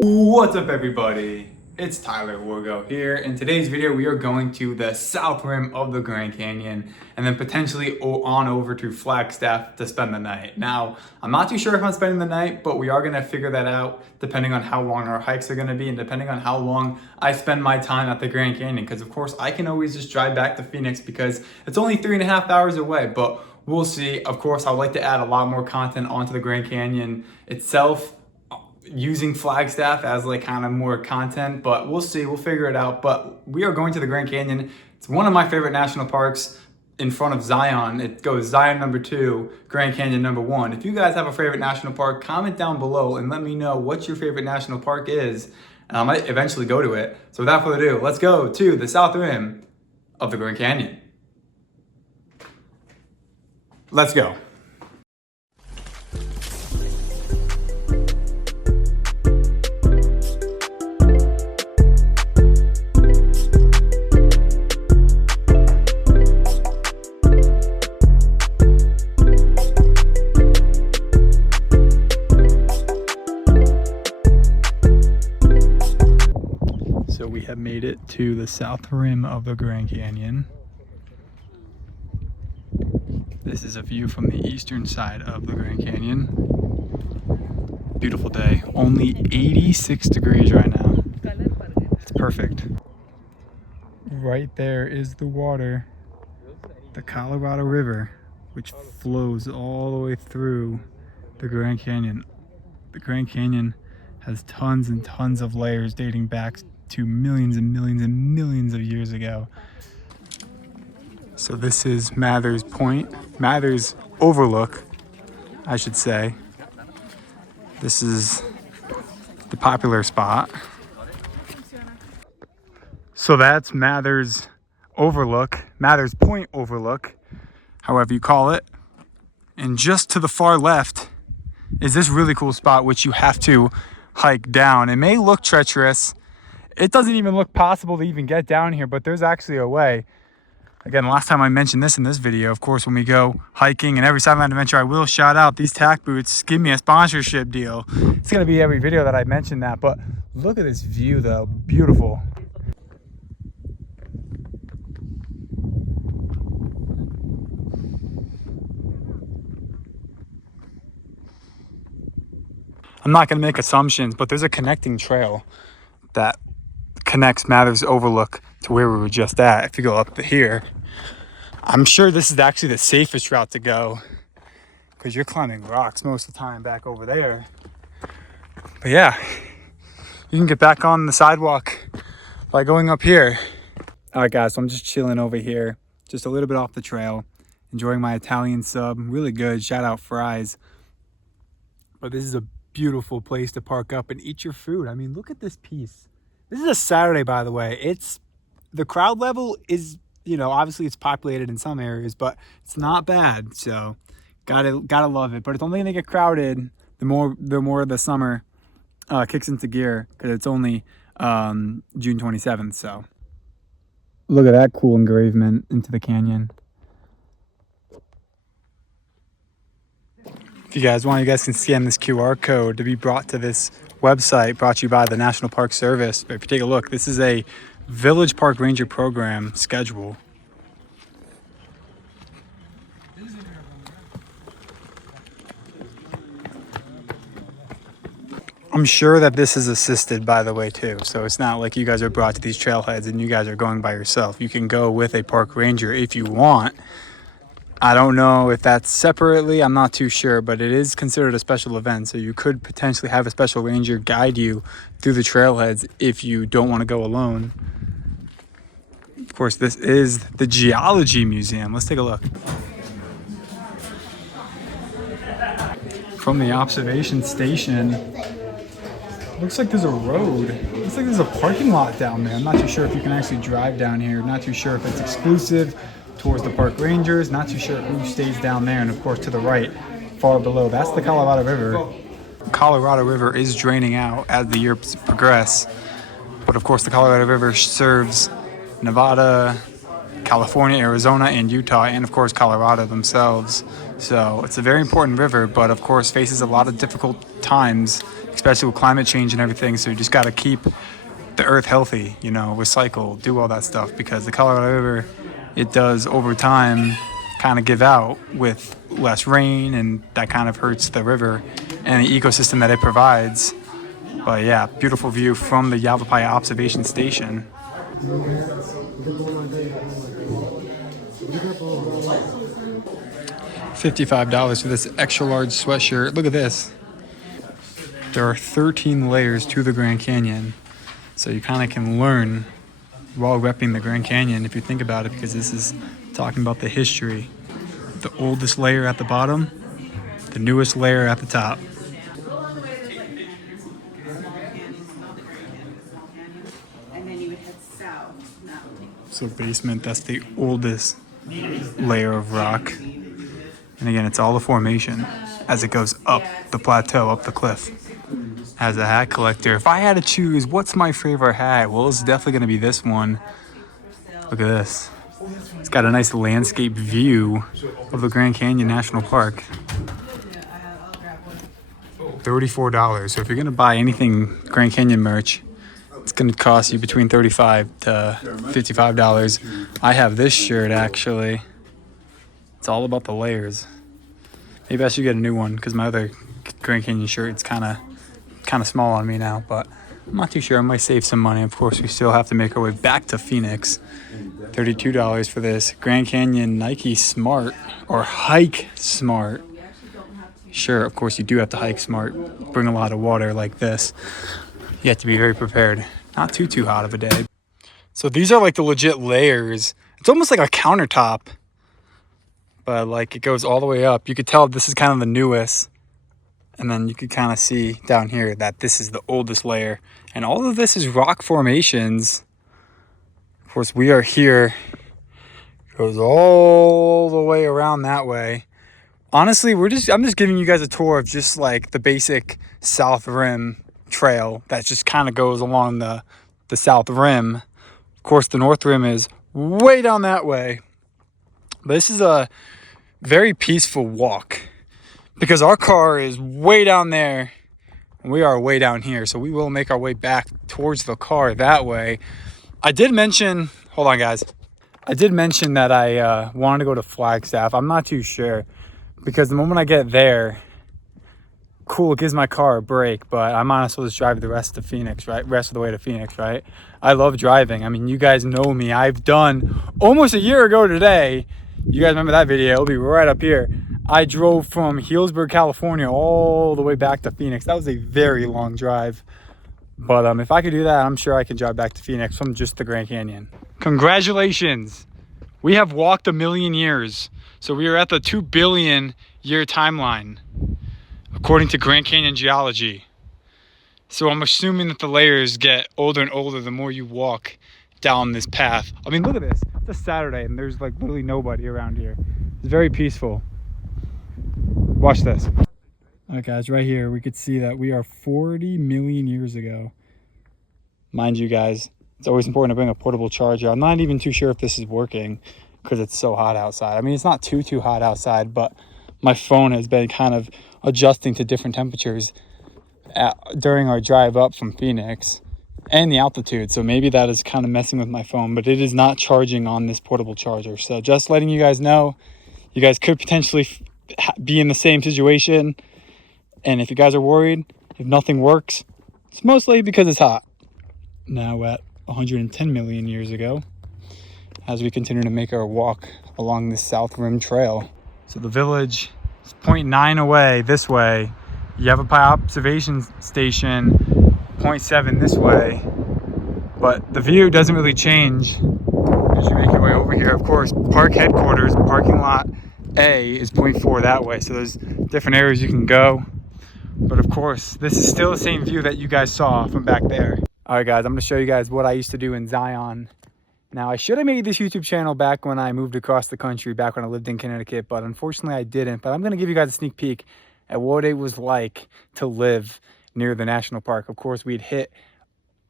What's up, everybody? It's Tyler Wargo here. In today's video, we are going to the south rim of the Grand Canyon and then potentially on over to Flagstaff to spend the night. Now, I'm not too sure if I'm spending the night, but we are going to figure that out depending on how long our hikes are going to be and depending on how long I spend my time at the Grand Canyon. Because, of course, I can always just drive back to Phoenix because it's only 3.5 hours away, but we'll see. Of course, I'd like to add a lot more content onto the Grand Canyon itself, using Flagstaff as like kind of more content, but we'll see, we'll figure it out. But we are going to the Grand Canyon. It's one of my favorite national parks in front of Zion. It goes Zion number 2, Grand Canyon number 1. If you guys have a favorite national park, comment down below and let me know what your favorite national park is, and I might eventually go to it. So without further ado, let's go to the south rim of the Grand Canyon. Let's go. So we have made it to the south rim of the Grand Canyon. This is a view from the eastern side of the Grand Canyon. Beautiful day. Only 86 degrees right now. It's perfect. Right there is the water, the Colorado River, which flows all the way through the Grand Canyon. The Grand Canyon has tons and tons of layers dating back to millions and millions and millions of years ago. So this is Mather's Point, Mather's Overlook, I should say. This is the popular spot. So that's Mather's Overlook, Mather's Point Overlook, however you call it. And just to the far left is this really cool spot, which you have to hike down. It may look treacherous. It doesn't even look possible to even get down here, but there's actually a way. Again, last time I mentioned this in this video, of course, when we go hiking and every Sideline Adventure, I will shout out these tack boots. Give me a sponsorship deal. It's going to be every video that I mention that, but look at this view though. Beautiful. I'm not going to make assumptions, but there's a connecting trail that connects Mather's Overlook to where we were just at. If you go up to here, I'm sure this is actually the safest route to go because you're climbing rocks most of the time back over there. But yeah, you can get back on the sidewalk by going up here. All right, guys, so I'm just chilling over here, just a little bit off the trail, enjoying my Italian sub. Really good. Shout out fries. But this is a beautiful place to park up and eat your food. I mean, look at this piece. This is a Saturday, by the way. It's the crowd level is, you know, obviously it's populated in some areas, but it's not bad. So gotta love it. But it's only gonna get crowded the more the summer kicks into gear, because it's only June 27th. So look at that cool engravement into the canyon. If you guys want, you guys can scan this QR code to be brought to this website brought to you by the National Park Service. But if you take a look, this is a Village Park Ranger program schedule. I'm sure that this is assisted, by the way, too. So it's not like you guys are brought to these trailheads and you guys are going by yourself. You can go with a park ranger if you want. I don't know if that's separately, I'm not too sure, but it is considered a special event. So you could potentially have a special ranger guide you through the trailheads if you don't want to go alone. Of course, this is the Geology Museum. Let's take a look. From the observation station, looks like there's a road. Looks like there's a parking lot down there. I'm not too sure if you can actually drive down here. Not too sure if it's exclusive towards the park rangers. Not too sure who stays down there. And of course, to the right, far below, that's the Colorado River. The Colorado River is draining out as the years progress. But of course, the Colorado River serves Nevada, California, Arizona, and Utah, and of course Colorado themselves. So it's a very important river, but of course faces a lot of difficult times, especially with climate change and everything. So you just got to keep the earth healthy, you know, recycle, do all that stuff, because the Colorado River, it does over time kind of give out with less rain, and that kind of hurts the river and the ecosystem that it provides. But yeah, beautiful view from the Yavapai observation station. $55 for this extra large sweatshirt. Look at this. There are 13 layers to the Grand Canyon. So you kind of can learn while repping the Grand Canyon if you think about it, because this is talking about the history. The oldest layer at the bottom, the newest layer at the top. So basement, that's the oldest layer of rock. And again, it's all the formation as it goes up the plateau, up the cliff. As a hat collector, if I had to choose what's my favorite hat, well, it's definitely going to be this one. Look at this. It's got a nice landscape view of the Grand Canyon National Park. $34. So if you're going to buy anything Grand Canyon merch, it's going to cost you between $35 to $55. I have this shirt, actually. It's all about the layers. Maybe I should get a new one, because my other Grand Canyon shirt, it's kind of small on me now, but I'm not too sure. I might save some money. Of course, we still have to make our way back to Phoenix. $32 for this Grand Canyon Nike Smart, or Hike Smart. Sure, of course, you do have to hike smart. Bring a lot of water like this. You have to be very prepared. Not too hot of a day. So these are like the legit layers. It's almost like a countertop, but like it goes all the way up. You could tell this is kind of the newest. And then you could kind of see down here that this is the oldest layer. And all of this is rock formations. Of course, we are here. It goes all the way around that way. Honestly, I'm just giving you guys a tour of just like the basic South Rim trail that just kind of goes along the South Rim. Of course, the North Rim is way down that way. But this is a very peaceful walk, because our car is way down there and we are way down here. So we will make our way back towards the car that way. I did mention, hold on guys. I did mention that I wanted to go to Flagstaff. I'm not too sure, because the moment I get there, cool, it gives my car a break, but I might as well just drive the rest of Phoenix, right? Rest of the way to Phoenix, right? I love driving. I mean, you guys know me. I've done almost a year ago today. You guys remember that video? It'll be right up here. I drove from Healdsburg, California, all the way back to Phoenix. That was a very long drive. But if I could do that, I'm sure I can drive back to Phoenix from just the Grand Canyon. Congratulations. We have walked 1,000,000 years. So we are at the 2 billion year timeline, according to Grand Canyon geology. So I'm assuming that the layers get older and older the more you walk down this path. I mean, look at this. It's a Saturday and there's like literally nobody around here. It's very peaceful. Watch this. All right, guys, right here, we could see that we are 40 million years ago. Mind you, guys, it's always important to bring a portable charger. I'm not even too sure if this is working because it's so hot outside. I mean, it's not too hot outside, but my phone has been kind of adjusting to different temperatures during our drive up from Phoenix and the altitude. So maybe that is kind of messing with my phone, but it is not charging on this portable charger. So just letting you guys know, you guys could potentially be in the same situation. And if you guys are worried, if nothing works, it's mostly because it's hot. Now at 110 million years ago, as we continue to make our walk along this South Rim Trail. So the village is 0.9 away this way. Yavapai observation station 0.7 this way. But the view doesn't really change as you make your way over here. Of course, park headquarters, parking lot A is 0.4 that way. So there's different areas you can go. But of course, this is still the same view that you guys saw from back there. All right, guys, I'm going to show you guys what I used to do in Zion. Now, I should have made this YouTube channel back when I moved across the country, back when I lived in Connecticut, but unfortunately I didn't. But I'm going to give you guys a sneak peek at what it was like to live near the national park. Of course, we'd hit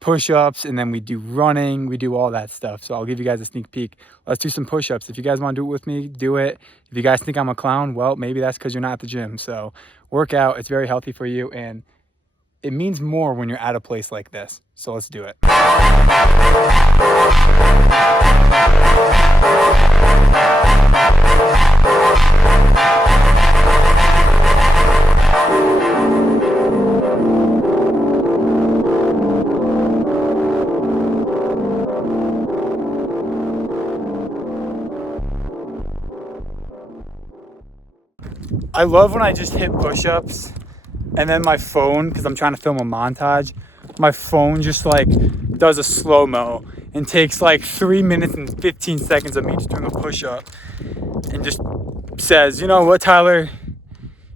push-ups, and then we do running, we do all that stuff. So I'll give you guys a sneak peek. Let's do some push-ups. If you guys want to do it with me, do it. If you guys think I'm a clown, well, maybe that's because you're not at the gym. So work out. It's very healthy for you, and it means more when you're at a place like this. So let's do it. I love when I just hit push-ups and then my phone, because I'm trying to film a montage, my phone just like does a slow-mo and takes like 3 minutes and 15 seconds of me just doing a push-up and just says, you know what, Tyler,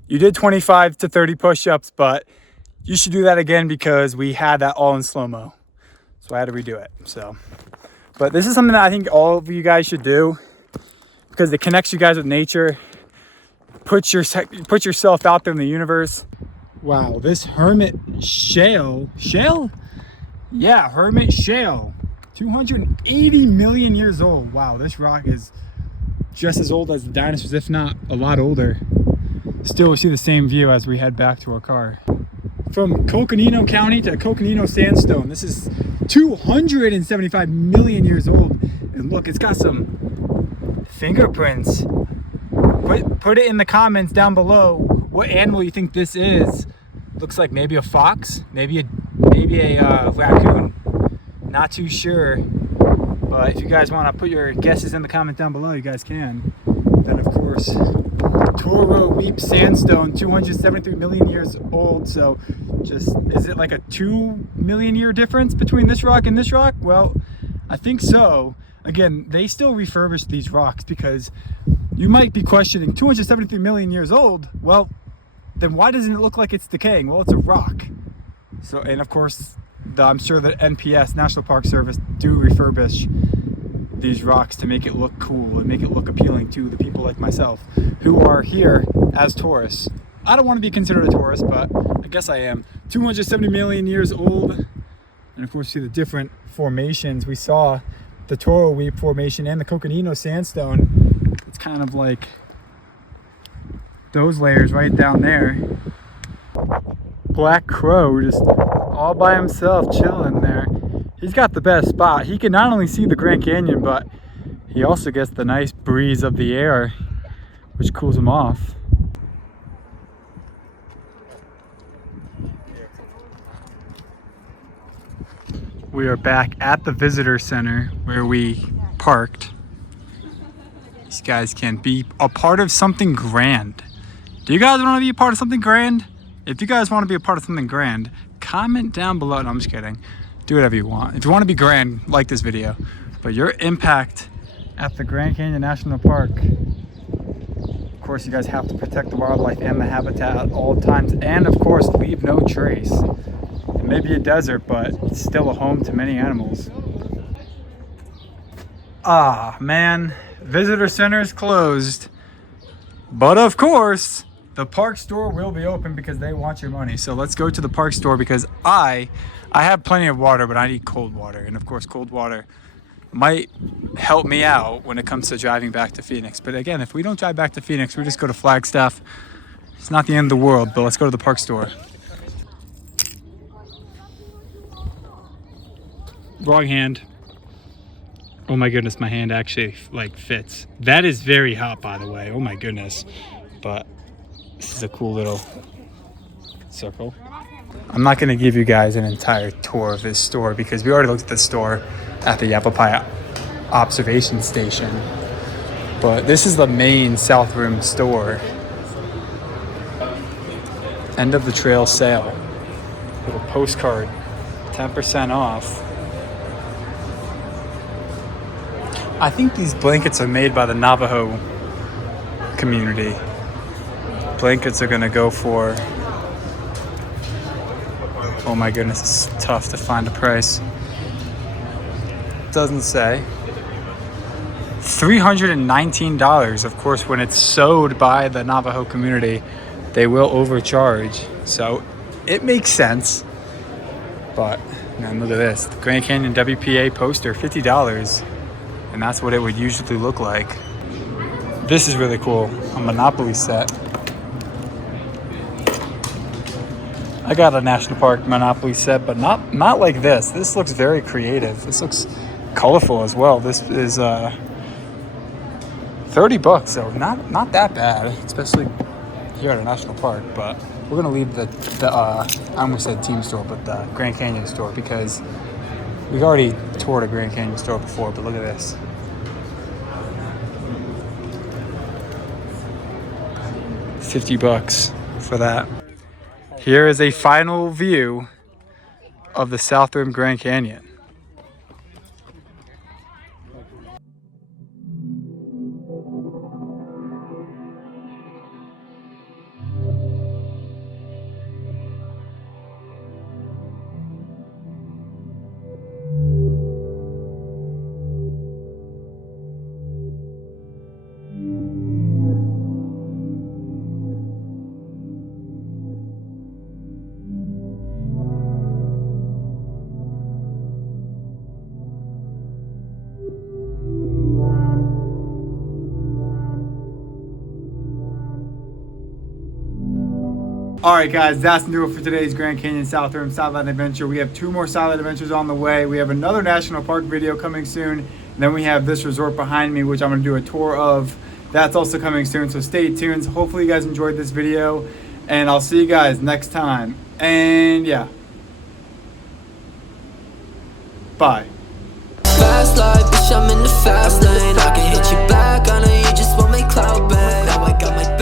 you did 25 to 30 push-ups, but you should do that again because we had that all in slow-mo. So I had to redo it. So, but this is something that I think all of you guys should do because it connects you guys with nature. Put yourself out there in the universe. Wow, this hermit shale? Yeah, hermit shale. 280 million years old. Wow, this rock is just as old as the dinosaurs, if not a lot older. Still, we see the same view as we head back to our car. From Coconino County to Coconino Sandstone, this is 275 million years old. And look, it's got some fingerprints. Put it in the comments down below what animal you think this is. Looks like maybe a fox, maybe a raccoon. Not too sure, but if you guys want to put your guesses in the comments down below, you guys can. Then of course, Toro Weep Sandstone, 273 million years old. So just, is it like a 2 million year difference between this rock and this rock? Well, I think so. Again, they still refurbish these rocks because you might be questioning 273 million years old. Well, then why doesn't it look like it's decaying? Well, it's a rock. So, and of course, I'm sure that NPS, National Park Service, do refurbish these rocks to make it look cool and make it look appealing to the people like myself who are here as tourists. I don't want to be considered a tourist, but I guess I am. 270 million years old. And of course, see the different formations. We saw the Toro Weep formation and the Coconino Sandstone. It's kind of like those layers right down there. Black Crow just all by himself chilling there. He's got the best spot. He can not only see the Grand Canyon, but he also gets the nice breeze of the air, which cools him off. We are back at the visitor center where we parked. These guys can be a part of something grand. Do you guys want to be a part of something grand? If you guys want to be a part of something grand, comment down below. No, I'm just kidding. Do whatever you want. If you want to be grand, like this video. But your impact at the Grand Canyon National Park. Of course, you guys have to protect the wildlife and the habitat at all times. And of course, leave no trace. It may be a desert, but it's still a home to many animals. Ah, man. Visitor center is closed. But of course, the park store will be open because they want your money. So let's go to the park store because I have plenty of water, but I need cold water. And of course, cold water might help me out when it comes to driving back to Phoenix. But again, if we don't drive back to Phoenix, we just go to Flagstaff. It's not the end of the world, but let's go to the park store. Wrong hand. Oh my goodness, my hand actually like fits. That is very hot, by the way. Oh my goodness. But this is a cool little circle. I'm not going to give you guys an entire tour of this store because we already looked at the store at the Yavapai observation station. But this is the main South Rim store. End of the trail sale. Little postcard, 10% off. I think these blankets are made by the Navajo community. Blankets are gonna go for, oh my goodness, it's tough to find a price. Doesn't say. $319. Of course, when it's sewed by the Navajo community, they will overcharge. So it makes sense. But man, look at this. The Grand Canyon WPA poster, $50. And that's what it would usually look like. This is really cool. A Monopoly set. I got a National Park Monopoly set, but not like this. This looks very creative. This looks colorful as well. This is $30, so not that bad, especially here at a national park. But we're gonna leave the I almost said team store, but the Grand Canyon store, because we've already toured a Grand Canyon store before. But look at this. $50 for that. Here is a final view of the South Rim Grand Canyon. Alright guys, that's the do it for today's Grand Canyon South Rim Sideline Adventure. We have 2 more Sideline Adventures on the way. We have another National Park video coming soon. And then we have this resort behind me, which I'm going to do a tour of. That's also coming soon, so stay tuned. Hopefully you guys enjoyed this video. And I'll see you guys next time. And yeah. Bye. Fast life, bitch, I'm in the fast lane. I can hit you back, I know you just want me clout, babe. Now I got my